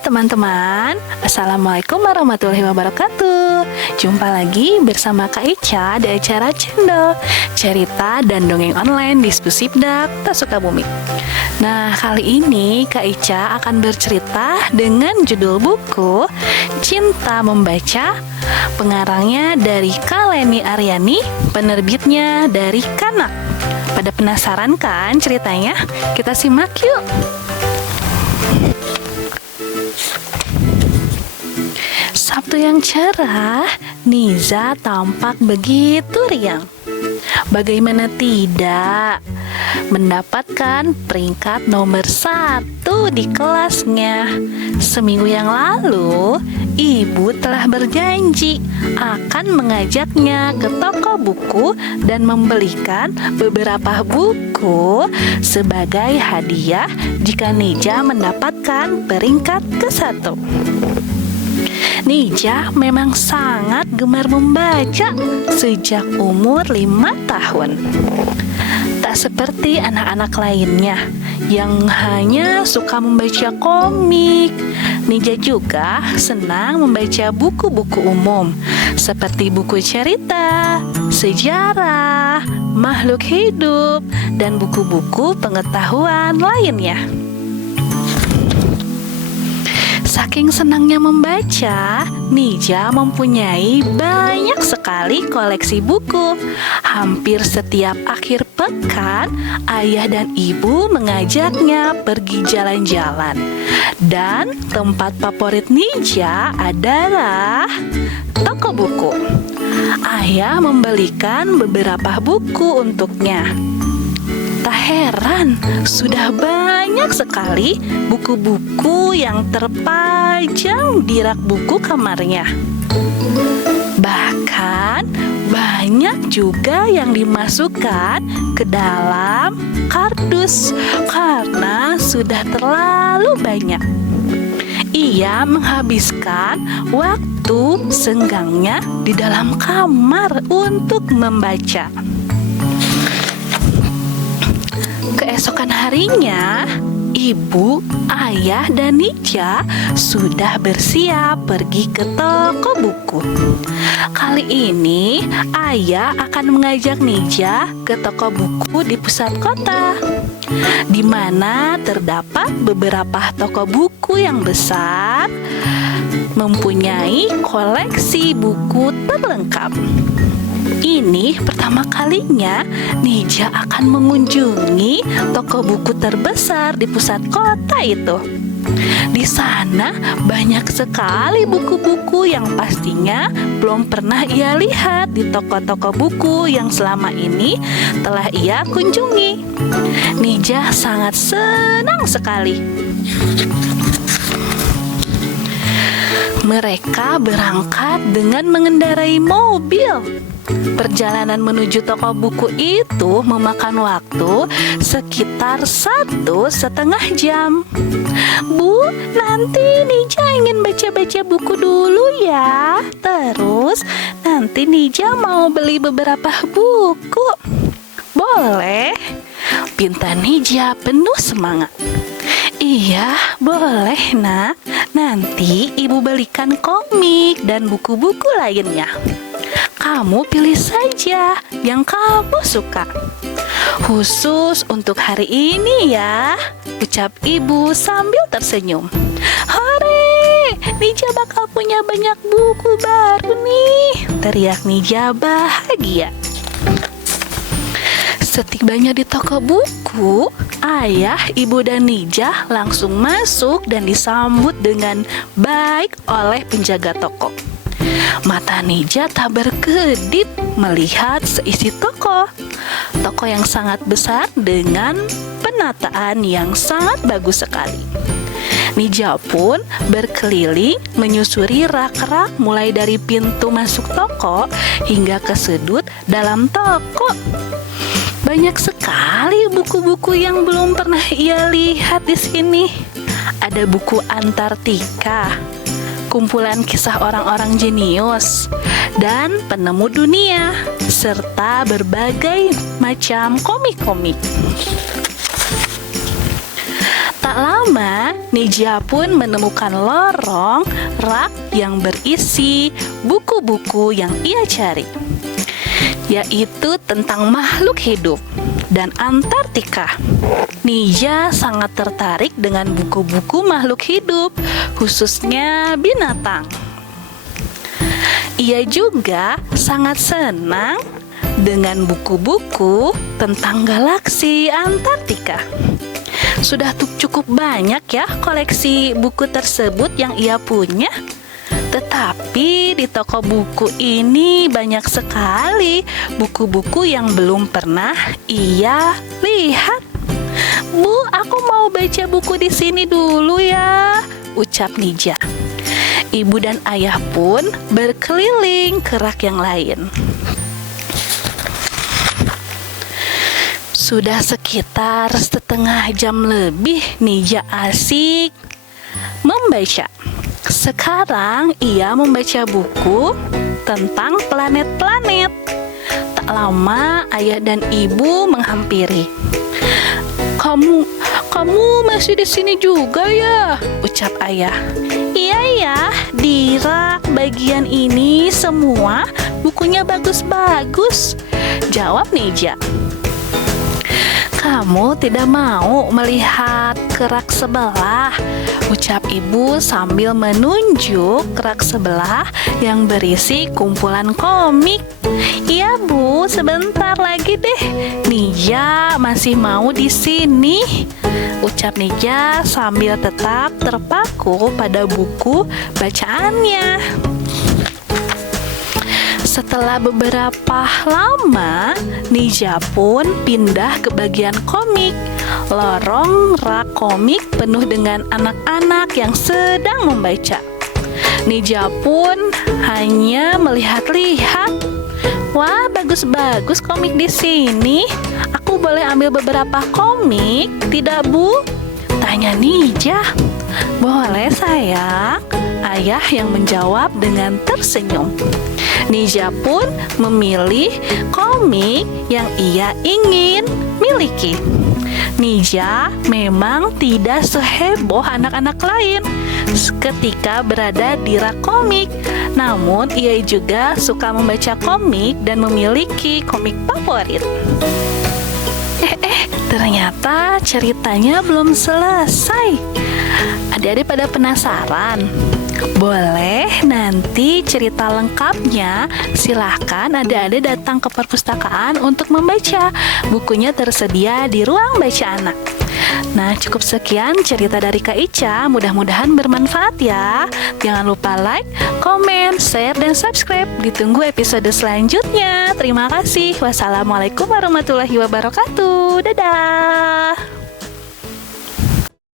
teman-teman, Assalamualaikum warahmatullahi wabarakatuh. Jumpa lagi bersama Kak Ica di acara Cendol, cerita dan dongeng online di Pusipdak Sukabumi. Nah, kali ini Kak Ica akan bercerita dengan judul buku Cinta Membaca. Pengarangnya dari Kaleni Aryani, penerbitnya dari Kanak. Pada penasaran kan ceritanya? Kita simak yuk. Sabtu yang cerah, Niza tampak begitu riang. Bagaimana tidak mendapatkan peringkat nomor 1 di kelasnya. Seminggu yang lalu, ibu telah berjanji akan mengajaknya ke toko buku dan membelikan beberapa buku sebagai hadiah jika Nija mendapatkan peringkat ke-1. Nija memang sangat gemar membaca sejak umur 5 tahun. Tak seperti anak-anak lainnya yang hanya suka membaca komik. Nija juga senang membaca buku-buku umum seperti buku cerita, sejarah, makhluk hidup, dan buku-buku pengetahuan lainnya. Saking senangnya membaca, Nija mempunyai banyak sekali koleksi buku. Hampir setiap akhir pekan, ayah dan ibu mengajaknya pergi jalan-jalan. Dan tempat favorit Nija adalah toko buku. Ayah membelikan beberapa buku untuknya. Tak heran, sudah banyak sekali buku-buku yang terpajang di rak buku kamarnya. Bahkan banyak juga yang dimasukkan ke dalam kardus karena sudah terlalu banyak. Ia menghabiskan waktu senggangnya di dalam kamar untuk membaca. Keesokan harinya, ibu, ayah, dan Nija sudah bersiap pergi ke toko buku. Kali ini, ayah akan mengajak Nija ke toko buku di pusat kota, di mana terdapat beberapa toko buku yang besar, mempunyai koleksi buku terlengkap. Ini pertama kalinya Nija akan mengunjungi toko buku terbesar di pusat kota itu. Di sana banyak sekali buku-buku yang pastinya belum pernah ia lihat di toko-toko buku yang selama ini telah ia kunjungi. Nija sangat senang sekali. Mereka berangkat dengan mengendarai mobil. Perjalanan menuju toko buku itu memakan waktu sekitar 1,5 jam. Bu, nanti Nija ingin baca-baca buku dulu ya. Terus nanti Nija mau beli beberapa buku. Boleh? Pinta Nija penuh semangat. Iya, boleh nak. Nanti ibu belikan komik dan buku-buku lainnya. Kamu pilih saja yang kamu suka. Khusus untuk hari ini ya, ucap ibu sambil tersenyum. Hore, Nija bakal punya banyak buku baru nih, teriak Nija bahagia. Setibanya di toko buku, ayah, ibu, dan Nija langsung masuk dan disambut dengan baik oleh penjaga toko. Mata Nija tak berkedip melihat seisi toko. Toko yang sangat besar dengan penataan yang sangat bagus sekali. Nija pun berkeliling menyusuri rak-rak mulai dari pintu masuk toko hingga ke sudut dalam toko. Banyak sekali buku-buku yang belum pernah ia lihat di sini. Ada buku Antartika, kumpulan kisah orang-orang jenius dan penemu dunia, serta berbagai macam komik-komik. Tak lama lama, Nija pun menemukan lorong rak yang berisi buku-buku yang ia cari, yaitu tentang makhluk hidup dan Antartika. Nija sangat tertarik dengan buku-buku makhluk hidup, khususnya binatang. Ia juga sangat senang dengan buku-buku tentang galaksi Antartika. Sudah cukup banyak ya koleksi buku tersebut yang ia punya. Tetapi di toko buku ini banyak sekali buku-buku yang belum pernah ia lihat. Bu, aku mau baca buku di sini dulu ya, ucap Nija. Ibu dan ayah pun berkeliling ke rak yang lain. Sudah sekitar setengah jam lebih Nija asik membaca. Sekarang ia membaca buku tentang planet-planet. Tak lama ayah dan ibu menghampiri. Kamu masih di sini juga ya? Ucap ayah. Iya ya, di rak bagian ini semua bukunya bagus-bagus, jawab Nija. Kamu tidak mau melihat ke rak sebelah? Ucap ibu sambil menunjuk ke rak sebelah yang berisi kumpulan komik. Iya bu, sebentar lagi deh. Nija masih mau di sini, ucap Nija sambil tetap terpaku pada buku bacaannya. Setelah beberapa lama, Nija pun pindah ke bagian komik. Lorong rak komik penuh dengan anak-anak yang sedang membaca. Nija pun hanya melihat-lihat. Wah, bagus-bagus komik di sini. Aku boleh ambil beberapa komik, tidak Bu? Tanya Nija. Boleh sayang, ayah yang menjawab dengan tersenyum. Nija pun memilih komik yang ia ingin miliki. Nija memang tidak seheboh anak-anak lain ketika berada di rak komik. Namun ia juga suka membaca komik dan memiliki komik favorit. Ternyata ceritanya belum selesai. Adik-adik pada penasaran? Boleh nanti cerita lengkapnya, silahkan adik-adik datang ke perpustakaan untuk membaca. Bukunya tersedia di ruang baca anak. Nah, cukup sekian cerita dari Kak Ica. Mudah-mudahan bermanfaat ya. Jangan lupa like, komen, share, dan subscribe. Ditunggu episode selanjutnya. Terima kasih. Wassalamualaikum warahmatullahi wabarakatuh. Dadah.